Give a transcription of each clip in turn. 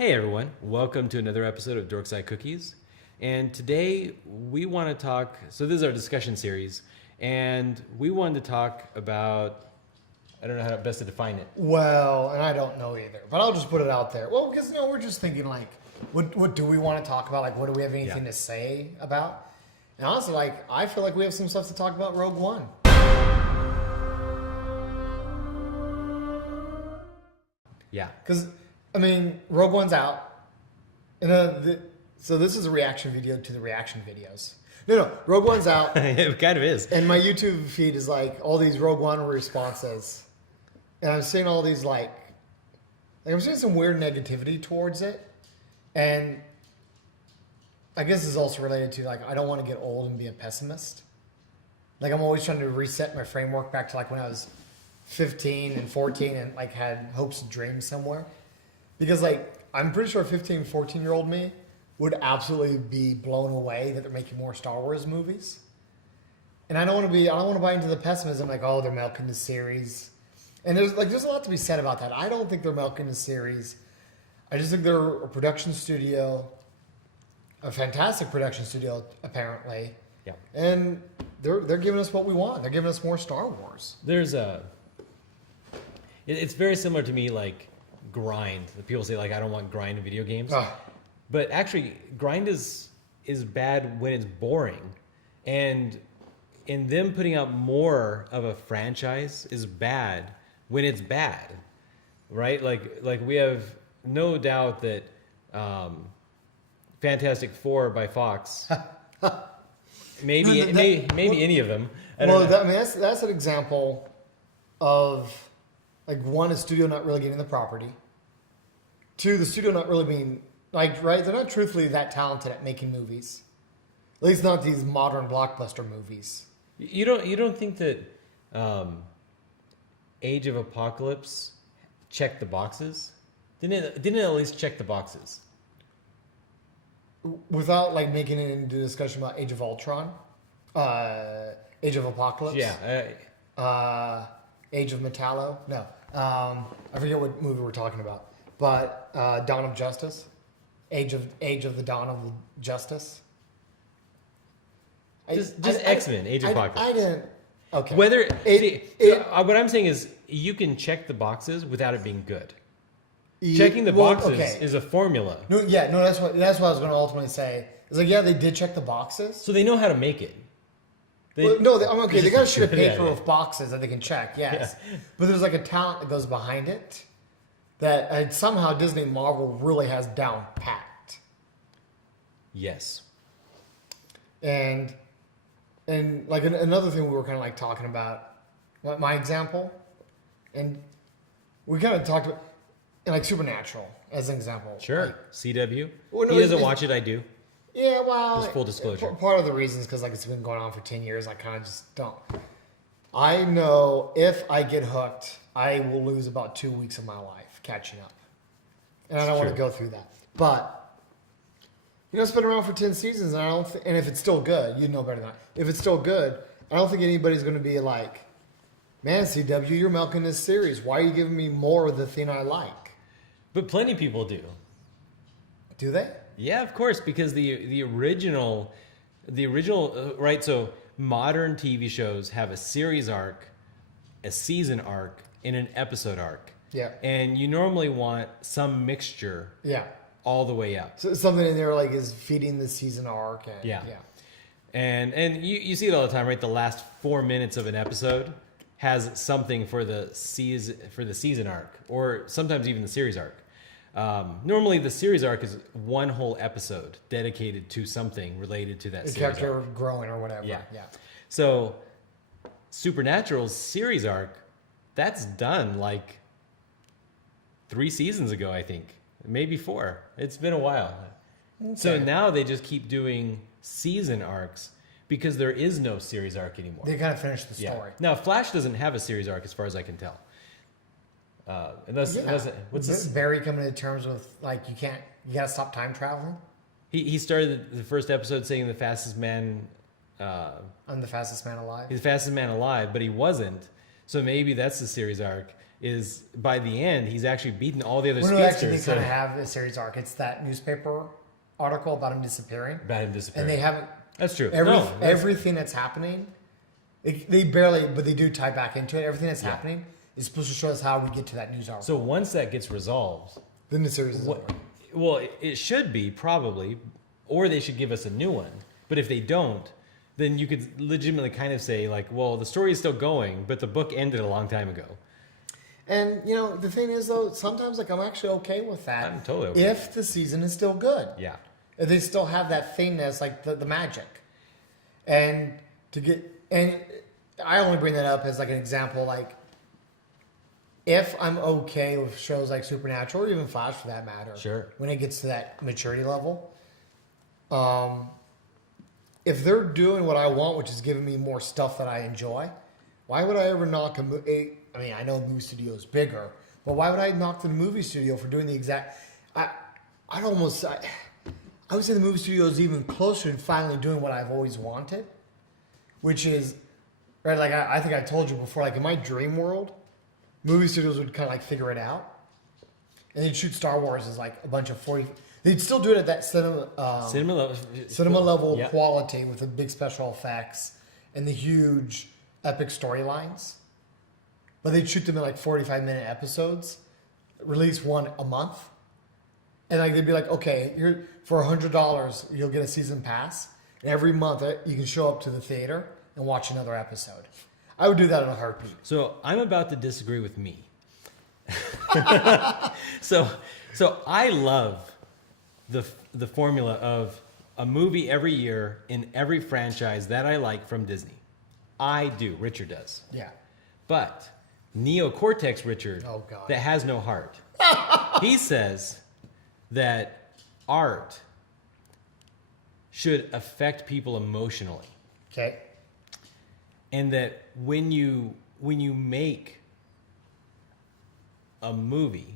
Hey everyone, welcome to another episode of Dorkside Cookies. And today we want to talk, so this is our discussion series, and we wanted to talk about, I don't know how best to define it. Well, and I don't know either, but I'll just put it out there. Well, because we're just thinking like, what do we want to talk about? Like, what do we have anything to say about? And honestly, like, I feel like we have some stuff to talk about Rogue One. Yeah. Because, I mean, Rogue One's out. And so this is a reaction video to the reaction videos. No, Rogue One's out. It kind of is. And my YouTube feed is like all these Rogue One responses. And I'm seeing all these like I'm seeing some weird negativity towards it. And I guess it's also related to like I don't want to get old and be a pessimist. Like I'm always trying to reset my framework back to like when I was 15 and 14 and like had hopes and dreams somewhere. Because like I'm pretty sure 15, 14-year-old me would absolutely be blown away that they're making more Star Wars movies. And I don't want to buy into the pessimism like, oh, they're milking the series. And there's a lot to be said about that. I don't think they're milking the series. I just think they're a production studio, a fantastic production studio, apparently. Yeah. And they're giving us what we want. They're giving us more Star Wars. It's very similar to me like grind. People say like I don't want grind in video games. But actually, grind is bad when it's boring, and in them putting out more of a franchise is bad when it's bad, right? Like we have no doubt that Fantastic Four by Fox, maybe any of them. That's an example of like one, a studio not really getting the property. Two, the studio not really being like, right? They're not truthfully that talented at making movies. At least not these modern blockbuster movies. You don't think that Age of Apocalypse checked the boxes? Didn't it at least check the boxes? Without like making it into a discussion about Age of Ultron, Age of Apocalypse. Yeah. Age of Metallo. No. I forget what movie we're talking about. But Dawn of Justice. Age of the Dawn of Justice. Just X-Men, Age of Apocalypse. I didn't. Okay. What I'm saying is you can check the boxes without it being good. Checking the boxes is a formula. That's what I was going to ultimately say. It's like, yeah, they did check the boxes. So they know how to make it. They got a sheet of paper with boxes that they can check, yes. Yeah. But there's like a talent that goes behind it that somehow Disney and Marvel really has down packed. Yes. And like another thing we were kind of like talking about, my example, and we kind of talked about, like Supernatural as an example. Sure. Like, CW. He doesn't watch it, I do. Yeah, well, just full disclosure. Part of the reason is because like it's been going on for 10 years. I kind of just don't. I know if I get hooked, I will lose about 2 weeks of my life catching up, and I don't want to go through that. But it's been around for 10 seasons, and and if it's still good, you know better than that. If it's still good, I don't think anybody's going to be like, "Man, CW, you're milking this series. Why are you giving me more of the thing I like?" But plenty of people do. Do they? Yeah, of course, because the original, right? So modern TV shows have a series arc, a season arc, and an episode arc. Yeah. And you normally want some mixture. Yeah. All the way up. So something in there like is feeding the season arc. And, yeah. And you see it all the time, right? The last 4 minutes of an episode has something for the season arc, or sometimes even the series arc. Normally, the series arc is one whole episode dedicated to something related to that the series character arc. growing or whatever. Yeah. So, Supernatural's series arc, that's done like 3 seasons ago, I think. Maybe 4. It's been a while. Okay. So now they just keep doing season arcs because there is no series arc anymore. They kind of finished the story. Yeah. Now, Flash doesn't have a series arc as far as I can tell. What's this? Barry coming to terms with like you gotta stop time traveling. He started the first episode saying the fastest man. I'm the fastest man alive. He's the fastest man alive, but he wasn't. So maybe that's the series arc. is by the end he's actually beaten all the other Well, no, actually, speedsters. they kind of have a series arc. It's that newspaper article about him disappearing. And they haven't. That's true. Everything that's happening, they barely, but they do tie back into it. Everything that's happening is supposed to show us how we get to that news article. So once that gets resolved, then the series is over. Well, it should be probably, or they should give us a new one. But if they don't, then you could legitimately kind of say like, well, the story is still going, but the book ended a long time ago. And the thing is though, sometimes like I'm actually okay with that. I'm totally okay. If the season is still good. Yeah. If they still have that thing that's like the magic. And I only bring that up as like an example, like if I'm okay with shows like Supernatural or even Flash for that matter. Sure. When it gets to that maturity level. If they're doing what I want, which is giving me more stuff that I enjoy, why would I ever knock I mean, I know the movie studio is bigger, but why would I knock the movie studio for doing the exact... I would say the movie studio is even closer to finally doing what I've always wanted, which is, right, like I think I told you before, like in my dream world, movie studios would kind of like figure it out, and they'd shoot Star Wars as like a bunch of 40... They'd still do it at that cinema level quality with the big special effects and the huge epic storylines. But they'd shoot them in like 45-minute episodes, release one a month. And like they'd be like, okay, for $100, you'll get a season pass. And every month you can show up to the theater and watch another episode. I would do that in a heartbeat. So I'm about to disagree with me. So I love the formula of a movie every year in every franchise that I like from Disney. I do. Richard does. Yeah. But neocortex Richard, that has no heart, he says that art should affect people emotionally. Okay. And that when you make a movie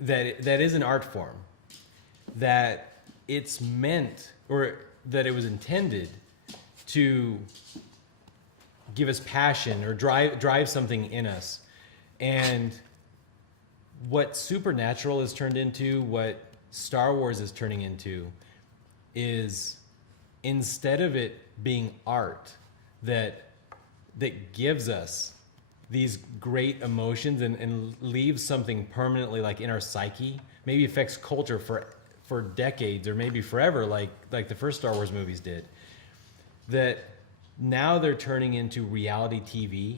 that is an art form, that it's meant, or that it was intended to give us passion or drive something in us. And what Supernatural is turned into, what Star Wars is turning into, is instead of it being art that gives us these great emotions and leaves something permanently like in our psyche, maybe affects culture for decades or maybe forever, like the first Star Wars movies did, that now they're turning into reality TV,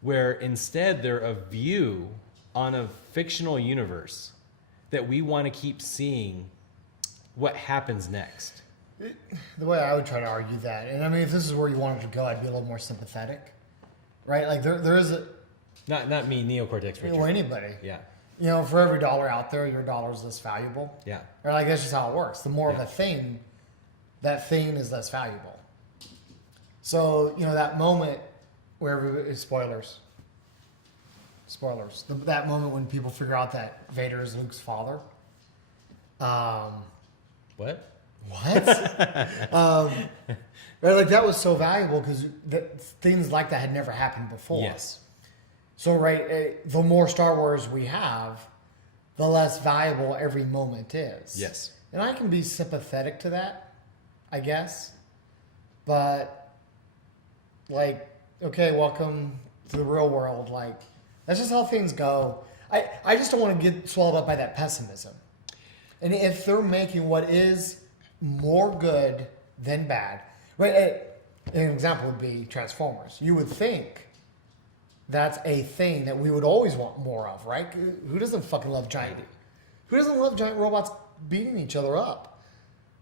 where instead they're a view on a fictional universe that we want to keep seeing what happens next. The way I would try to argue that, and I mean, if this is where you wanted to go, I'd be a little more sympathetic, right? Like there is a... Not me, neocortex Richard. Or anybody. Yeah. For every dollar out there, your dollar is less valuable. Yeah. Or like, that's just how it works. The more of a thing, that thing is less valuable. So, that moment where everybody... Spoilers. That moment when people figure out that Vader is Luke's father. What? Right, like that was so valuable because things like that had never happened before. Yes. So, right, the more Star Wars we have, the less valuable every moment is. Yes. And I can be sympathetic to that, I guess. But, like, okay, welcome to the real world. Like, that's just how things go. I just don't want to get swallowed up by that pessimism. And if they're making what is more good than bad, right? An example would be Transformers. You would think that's a thing that we would always want more of, right? Who doesn't fucking love giant robots beating each other up?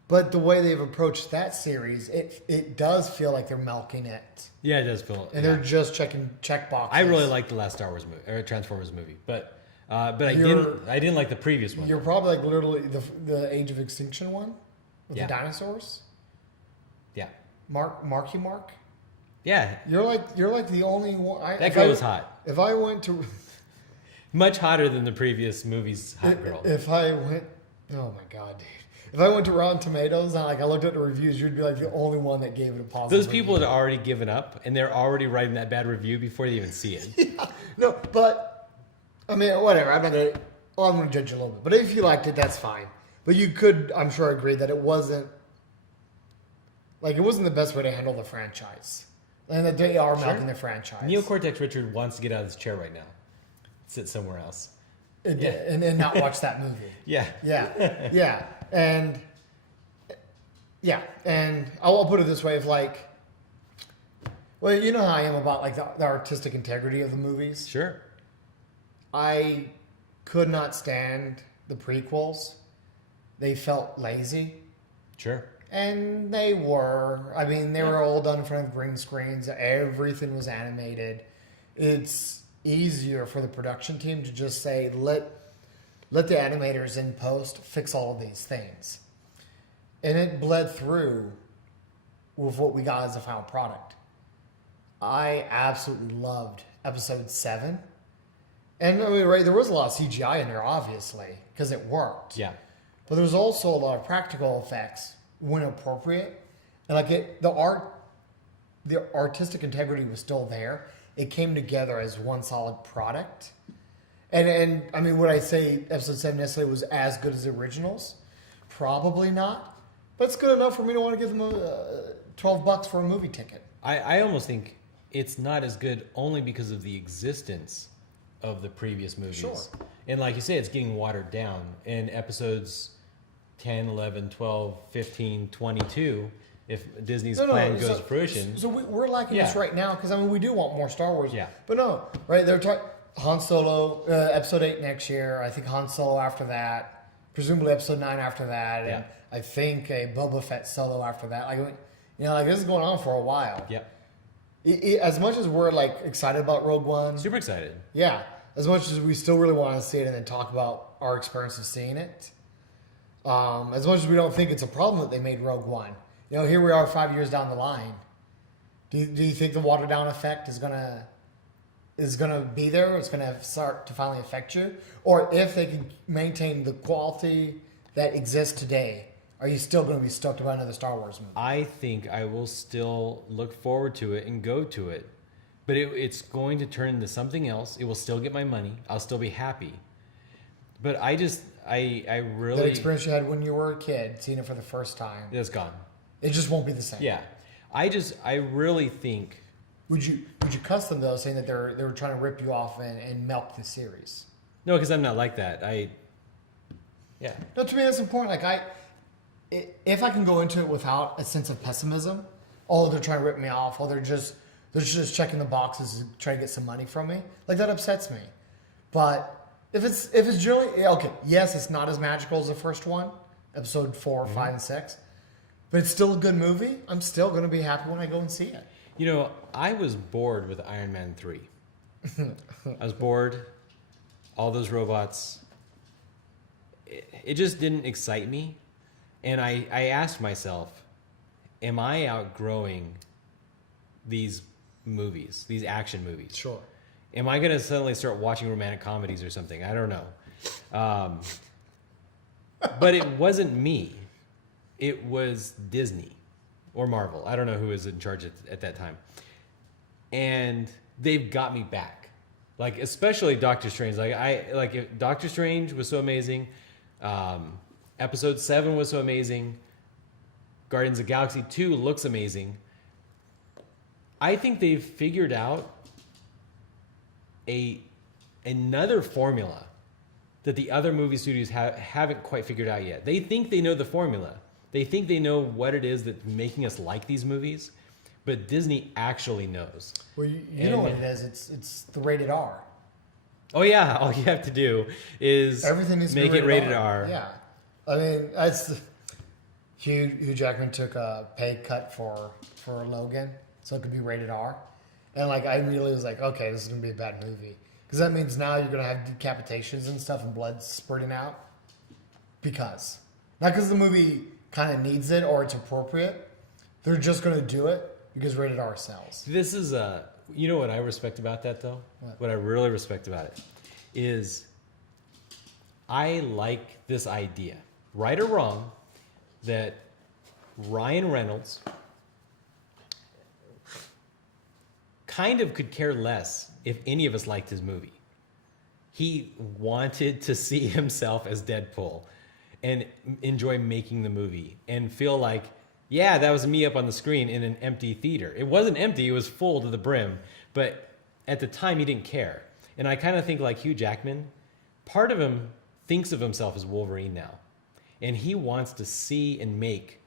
But the way they've approached that series, it does feel like they're milking it. Yeah, it does feel. And they're just checking check boxes. I really liked the last Star Wars movie or Transformers movie, but I didn't like the previous one. You're probably like literally the Age of Extinction one with the Yeah. dinosaurs. Yeah. Marky Mark. Yeah. You're like the only one. That girl was hot. If I went to Much hotter than the previous movie's hot girl. If I went, oh my god, dude. If I went to Rotten Tomatoes and I looked at the reviews, you'd be like the only one that gave it a positive. Those people review. had already given up, and they're already writing that bad review before they even see it. Yeah. No, but I mean, whatever. I'm gonna judge you a little bit. But if you liked it, that's fine. But you could, I'm sure, agree that it wasn't the best way to handle the franchise, and that they are milking the franchise. Neocortex Richard wants to get out of his chair right now, sit somewhere else, and not watch that movie. Yeah, and I'll put it this way: if well, you know how I am about like the artistic integrity of the movies. Sure. I could not stand the prequels. They felt lazy. Sure. And they were. I mean, they were all done in front of green screens. Everything was animated. It's easier for the production team to just say, let the animators in post fix all of these things. And it bled through with what we got as a final product. I absolutely loved episode 7. And I mean, right, there was a lot of CGI in there, obviously, because it worked. Yeah. But there was also a lot of practical effects when appropriate. And like the artistic integrity was still there. It came together as one solid product. And I mean, would I say episode 7 necessarily was as good as the originals? Probably not. But it's good enough for me to want to give them $12 for a movie ticket. I almost think it's not as good only because of the existence of the previous movies. Sure. And like you say, it's getting watered down. In episodes 10, 11, 12, 15, 22, if Disney's plan goes to fruition. So we're liking this right now because, I mean, we do want more Star Wars. Yeah. But no, right? They're talking Han Solo, episode 8 next year. I think Han Solo after that. Presumably episode 9 after that. Yeah. And I think a Boba Fett solo after that. Like, you know, like this is going on for a while. Yeah. As much as we're like excited about Rogue One. Super excited. Yeah. As much as we still really want to see it and then talk about our experience of seeing it. As much as we don't think it's a problem that they made Rogue One. You know, here we are 5 years down the line. Do you think the watered down effect is gonna be there? It's gonna start to finally affect you? Or if they can maintain the quality that exists today, are you still going to be stoked about another Star Wars movie? I think I will still look forward to it and go to it. But it's going to turn into something else. It will still get my money. I'll still be happy. But I really... That experience you had when you were a kid, seeing it for the first time. It's gone. It just won't be the same. Yeah. I really think... Would you cuss them, though, saying that they were trying to rip you off and milk the series? No, because I'm not like that. Yeah. No, to me that's important. Like if I can go into it without a sense of pessimism, oh, they're trying to rip me off, or they're just checking the boxes to try to get some money from me, like that upsets me. But if it's generally okay, yes, it's not as magical as the first one, episode 4, 5, and 6, but it's still a good movie. I'm still going to be happy when I go and see it. You know, I was bored with Iron Man 3. I was bored. All those robots. It just didn't excite me. And I asked myself, am I outgrowing these movies, these action movies? Sure. Am I going to suddenly start watching romantic comedies or something? I don't know. But it wasn't me. It was Disney or Marvel. I don't know who was in charge at that time. And they've got me back. Like, especially Doctor Strange. If Doctor Strange was so amazing. Episode 7 was so amazing. Guardians of the Galaxy 2 looks amazing. I think they've figured out another formula that the other movie studios haven't quite figured out yet. They think they know the formula. They think they know what it is that's making us like these movies, but Disney actually knows. Well, you know what it is. It's the rated R. Oh yeah, all you have to do is everything is make it rated R. Yeah, I mean Hugh Jackman took a pay cut for Logan, so it could be rated R, and like I immediately was like, okay, this is gonna be a bad movie because that means now you're gonna have decapitations and stuff and blood spurting out not because the movie kind of needs it or it's appropriate. They're just gonna do it because rated R sells. This is you know what I respect about that though? What I really respect about it is I like this idea, right or wrong, that Ryan Reynolds kind of could care less if any of us liked his movie. He wanted to see himself as Deadpool and enjoy making the movie and feel like, yeah, that was me up on the screen in an empty theater. It wasn't empty, it was full to the brim, but at the time he didn't care. And I kind of think like Hugh Jackman, part of him thinks of himself as Wolverine now. And he wants to see and make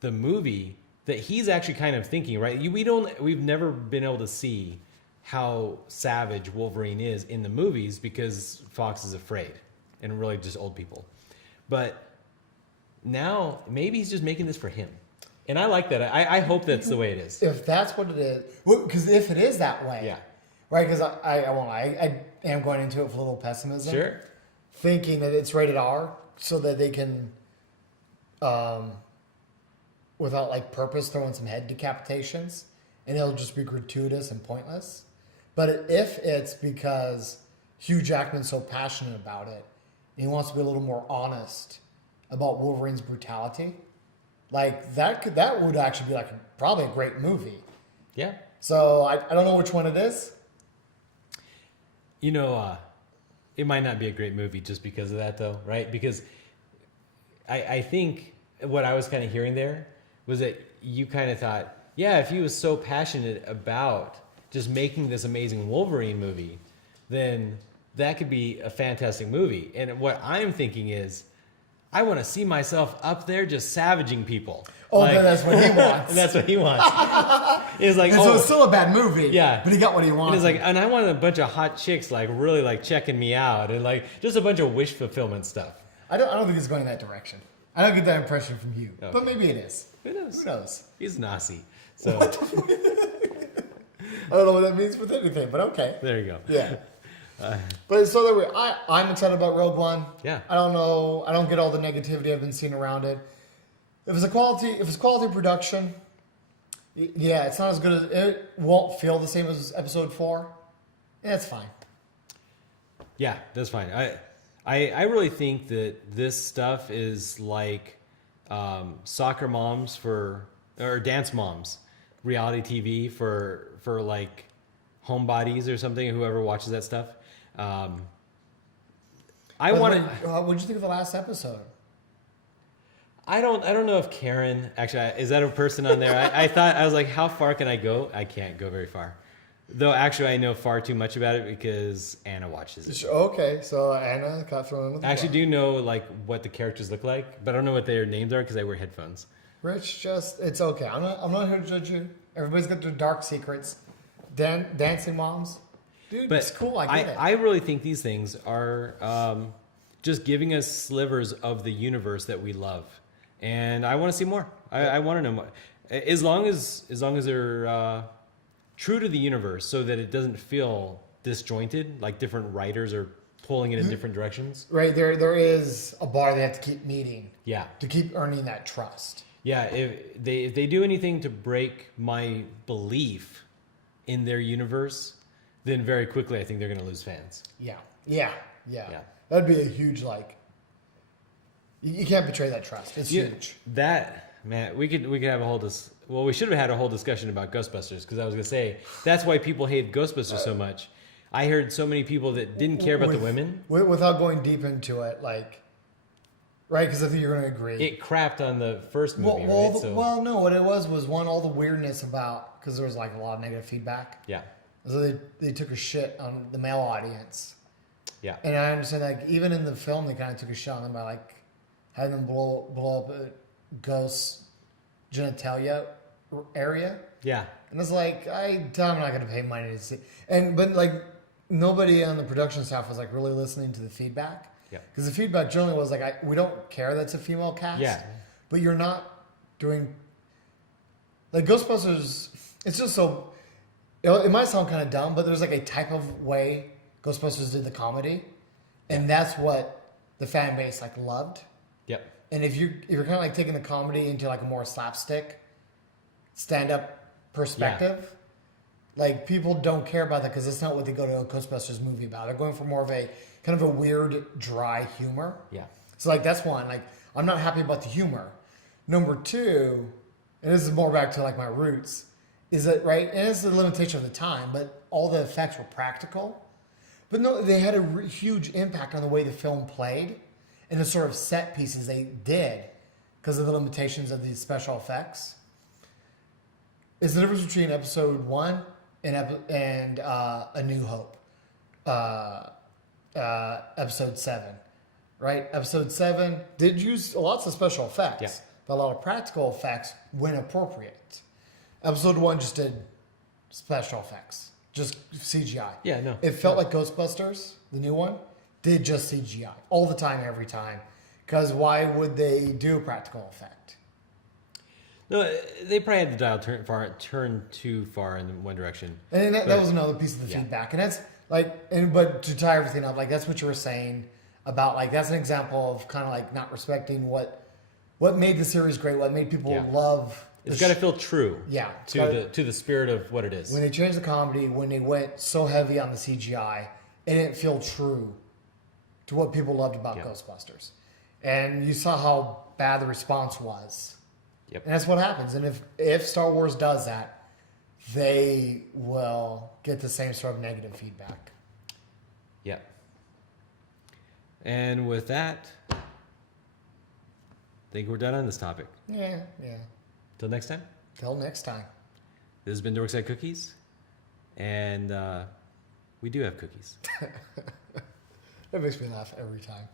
the movie that he's actually kind of thinking, right? We've never been able to see how savage Wolverine is in the movies because Fox is afraid and really just old people. But now maybe he's just making this for him. And I like that. I hope that's the way it is. If that's what it is, because if it is that way, Yeah. right? Because I am going into it with a little pessimism, Sure. thinking that it's rated R so that they can, without like purpose, throw in some head decapitations, and it'll just be gratuitous and pointless. But if it's because Hugh Jackman's so passionate about it, and he wants to be a little more honest about Wolverine's brutality, like that would actually be like probably a great movie. Yeah. So I don't know which one it is. You know, it might not be a great movie just because of that, though, right? Because I think what I was kind of hearing there was that you kind of thought, yeah, if he was so passionate about just making this amazing Wolverine movie, then that could be a fantastic movie. And what I'm thinking is, I want to see myself up there just savaging people. Oh, like, that's what he wants. That's what he wants. It's like, so it's still a bad movie. Yeah, but he got what he wanted. And it's like, and I wanted a bunch of hot chicks like really like checking me out and like just a bunch of wish fulfillment stuff. I don't think it's going in that direction. I don't get that impression from you, Okay. but maybe it is. Who knows? Who knows? He's Nazi, so I don't know what that means with anything, but okay. there you go. Yeah. But so that I'm excited about Rogue One. Yeah. I don't know. I don't get all the negativity I've been seeing around it. If it's quality production, yeah, it's not as good as it won't feel the same as Episode 4. Yeah, it's fine. Yeah, that's fine. I really think that this stuff is like soccer moms or dance moms, reality TV for like homebodies or something. Whoever watches that stuff. I want to. What did you think of the last episode? I don't know if Karen actually is that a person on there. I was like, how far can I go? I can't go very far. Though actually I know far too much about it because Anna watches it. Okay, so Anna got thrown in the I actually do know like what the characters look like, but I don't know what their names are because I wear headphones. Rich, it's okay. I'm not here to judge you. Everybody's got their dark secrets. Dancing moms. Dude, But it's cool. I get it. I really think these things are just giving us slivers of the universe that we love, and I want to see more. I want to know more. As long as they're true to the universe, so that it doesn't feel disjointed, like different writers are pulling it in different directions. Right, there is a bar they have to keep meeting. Yeah. To keep earning that trust. Yeah, if they do anything to break my belief in their universe, then very quickly I think they're going to lose fans. Yeah. That'd be a huge you can't betray that trust. It's huge. That, man, we could have a whole we should have had a whole discussion about Ghostbusters, because I was going to say that's why people hate Ghostbusters so much. I heard so many people that didn't care about the women. Without going deep into it, right? Because I think you're going to agree. It crapped on the first movie, right? No, what it was one, all the weirdness about, because there was like a lot of negative feedback. Yeah. So they took a shit on the male audience. Yeah. And I understand, like, even in the film, they kind of took a shot on them by, like, having them blow up a ghost's genitalia area. Yeah. And it's like, I'm not going to pay money to see. But, like, nobody on the production staff was, like, really listening to the feedback. Yeah. Because the feedback generally was, like, we don't care that's a female cast. Yeah. But you're not doing... Like, Ghostbusters, it's just so... It might sound kind of dumb, but there's, like, a type of way Ghostbusters did the comedy. And that's what the fan base, like, loved. Yep. And if you're kind of, like, taking the comedy into, like, a more slapstick, stand-up perspective, like, people don't care about that because that's not what they go to a Ghostbusters movie about. They're going for more of a kind of a weird, dry humor. Yeah. So, like, that's one. Like, I'm not happy about the humor. Number two, and this is more back to, like, my roots, Is that right? And it's the limitation of the time, but all the effects were practical. But no, they had a huge impact on the way the film played and the sort of set pieces they did because of the limitations of these special effects. Is the difference between episode 1 and A New Hope. Episode 7, right? Episode 7 did use lots of special effects, but a lot of practical effects when appropriate. Episode 1 just did special effects, just CGI. Yeah, no. It felt like Ghostbusters, the new one, did just CGI all the time, every time. Because why would they do a practical effect? No, they probably had the dial turn too far in one direction. And that was another piece of the feedback. And that's like, but to tie everything up, like that's what you were saying about, like that's an example of kind of like not respecting what made the series great, what made people love. It's got to feel true. Yeah, to the spirit of what it is. When they changed the comedy, when they went so heavy on the CGI, it didn't feel true to what people loved about Ghostbusters. And you saw how bad the response was. Yep. And that's what happens. And if Star Wars does that, they will get the same sort of negative feedback. Yep. And with that, I think we're done on this topic. Yeah. Till next time. Till next time. This has been Dorkside Cookies. And we do have cookies. That makes me laugh every time.